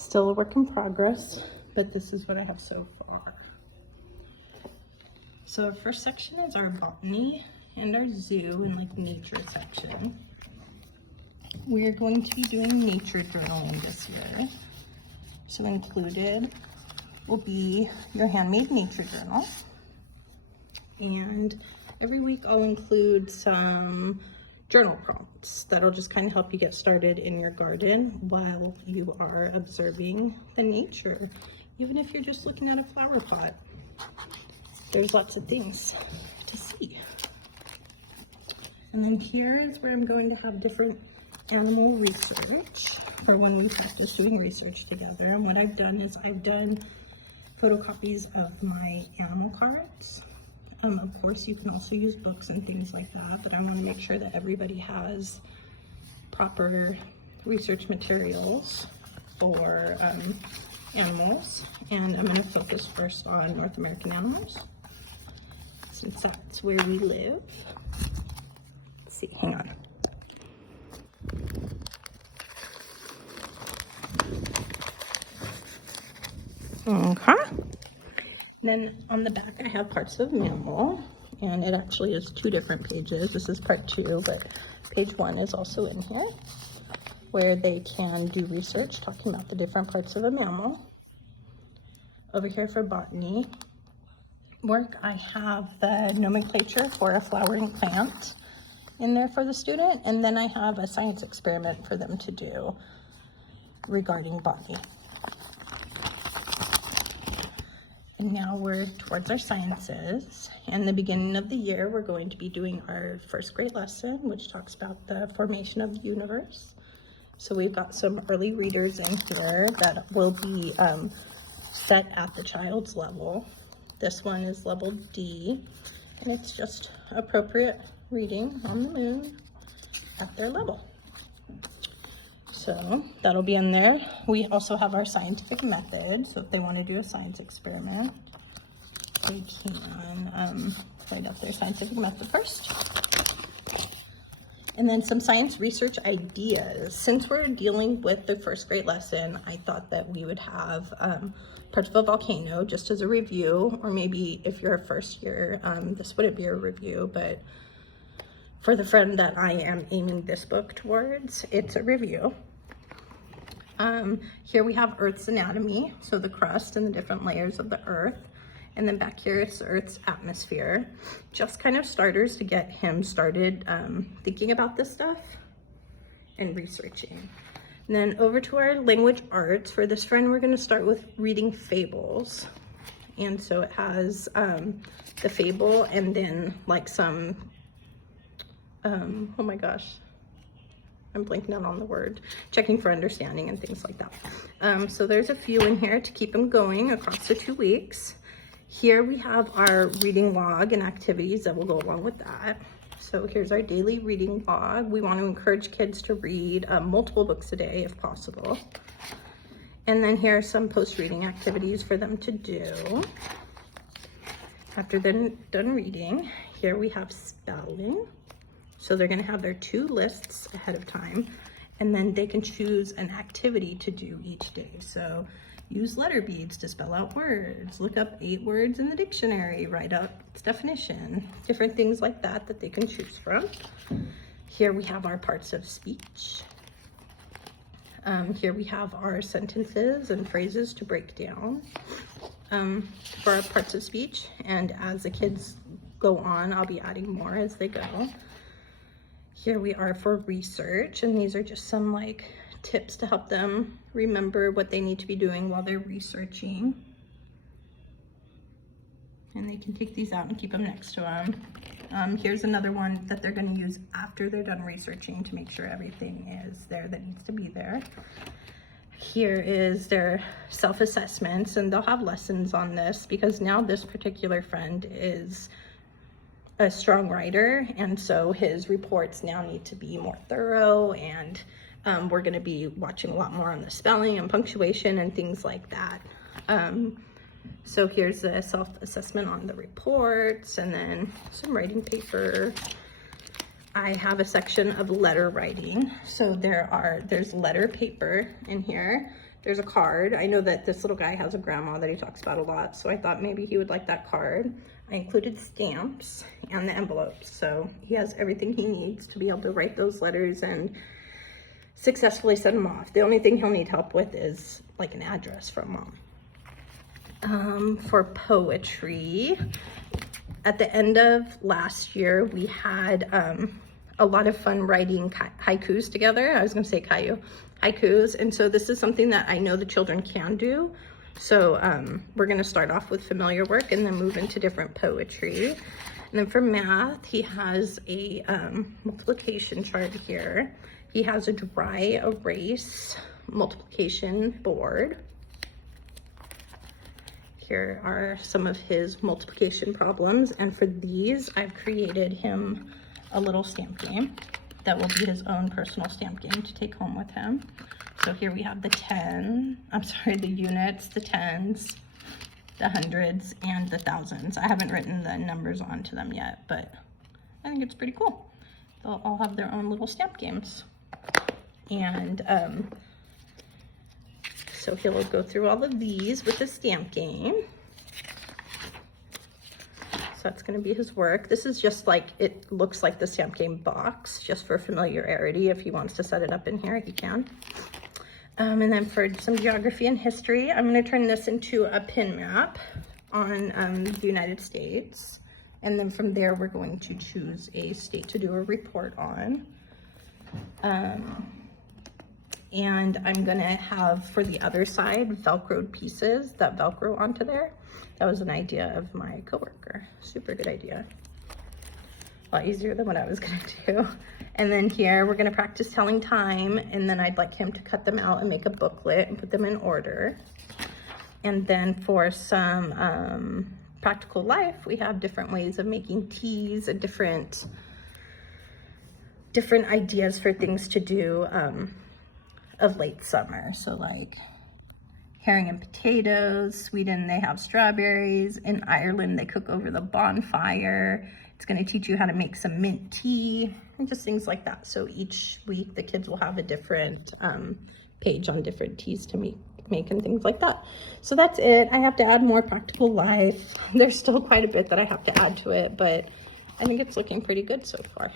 Still a work in progress, but this is what I have so far. So our first section is our botany and our zoo and like nature section. We are going to be doing nature journaling this year. So included will be your handmade nature journal. And every week I'll include some journal prompts that'll just kind of help you get started in your garden while you are observing the nature. Even if you're just looking at a flower pot, there's lots of things to see. And then here is where I'm going to have different animal research for when we practice doing research together. And what I've done is I've done photocopies of my animal cards. Of course, you can also use books and things like that, but I want to make sure that everybody has proper research materials for animals. And I'm going to focus first on North American animals, since that's where we live. Let's see, hang on. Okay. Then on the back I have parts of mammal, and it actually is 2 different pages. This is part 2, but page 1 is also in here, where they can do research talking about the different parts of a mammal. Over here for botany work, I have the nomenclature for a flowering plant in there for the student, and then I have a science experiment for them to do regarding botany. And now we're towards our sciences. And the beginning of the year, we're going to be doing our first grade lesson, which talks about the formation of the universe. So we've got some early readers in here that will be set at the child's level. This one is level D, and it's just appropriate reading on the moon at their level. So that'll be in there. We also have our scientific method. So if they want to do a science experiment, they can write up their scientific method first. And then some science research ideas. Since we're dealing with the first grade lesson, I thought that we would have parts of a volcano just as a review, or maybe if you're a first year, this wouldn't be a review, but for the friend that I am aiming this book towards, it's a review. Here we have Earth's anatomy, so the crust and the different layers of the Earth. And then back here is Earth's atmosphere. Just kind of starters to get him started thinking about this stuff and researching. And then over to our language arts. For this friend, we're going to start with reading fables. And so it has the fable and then like some, oh my gosh, I'm blanking out on the word, checking for understanding and things like that. So there's a few in here to keep them going across the 2 weeks. Here we have our reading log and activities that will go along with that. So here's our daily reading log. We want to encourage kids to read multiple books a day if possible. And then here are some post-reading activities for them to do. After they're done reading, here we have spelling. So they're going to have their 2 lists ahead of time, and then they can choose an activity to do each day. So use letter beads to spell out words, look up 8 words in the dictionary, write out its definition, different things like that that they can choose from. Here we have our parts of speech. Here we have our sentences and phrases to break down for our parts of speech. And as the kids go on, I'll be adding more as they go. Here we are for research, and these are just some like tips to help them remember what they need to be doing while they're researching. And they can take these out and keep them next to them. Here's another one that they're going to use after they're done researching to make sure everything is there that needs to be there. Here is their self-assessments, and they'll have lessons on this because now this particular friend is a strong writer, and so his reports now need to be more thorough, and we're going to be watching a lot more on the spelling and punctuation and things like that. So here's the self-assessment on the reports, and then some writing paper. I have a section of letter writing. So there's letter paper in here There's a card. I know that this little guy has a grandma that he talks about a lot, so I thought maybe he would like that card. I included stamps and the envelopes, so he has everything he needs to be able to write those letters and successfully send them off. The only thing he'll need help with is like an address from mom. For poetry, at the end of last year, we had a lot of fun writing haikus together. I was gonna say haikus. And so this is something that I know the children can do. So we're gonna start off with familiar work and then move into different poetry. And then for math, he has a multiplication chart here. He has a dry erase multiplication board. Here are some of his multiplication problems. And for these, I've created him a little stamp game that will be his own personal stamp game to take home with him. So here we have the units, the tens, the hundreds, and the thousands. I haven't written the numbers onto them yet, but I think it's pretty cool. They'll all have their own little stamp games. And so he'll go through all of these with the stamp game. So that's going to be his work. This is just like, it looks like the stamp game box, just for familiarity. If he wants to set it up in here, he can. And then for some geography and history, I'm going to turn this into a pin map on the United States. And then from there, we're going to choose a state to do a report on. And I'm gonna have, for the other side, Velcroed pieces that Velcro onto there. That was an idea of my coworker. Super good idea. A lot easier than what I was gonna do. And then here, we're gonna practice telling time, and then I'd like him to cut them out and make a booklet and put them in order. And then for some practical life, we have different ways of making teas and different ideas for things to do of late summer. So like herring and potatoes. Sweden, they have strawberries. In Ireland, they cook over the bonfire. It's going to teach you how to make some mint tea and just things like that. So each week the kids will have a different page on different teas to make and things like that. So that's it. I have to add more practical life. There's still quite a bit that I have to add to it, but I think it's looking pretty good so far.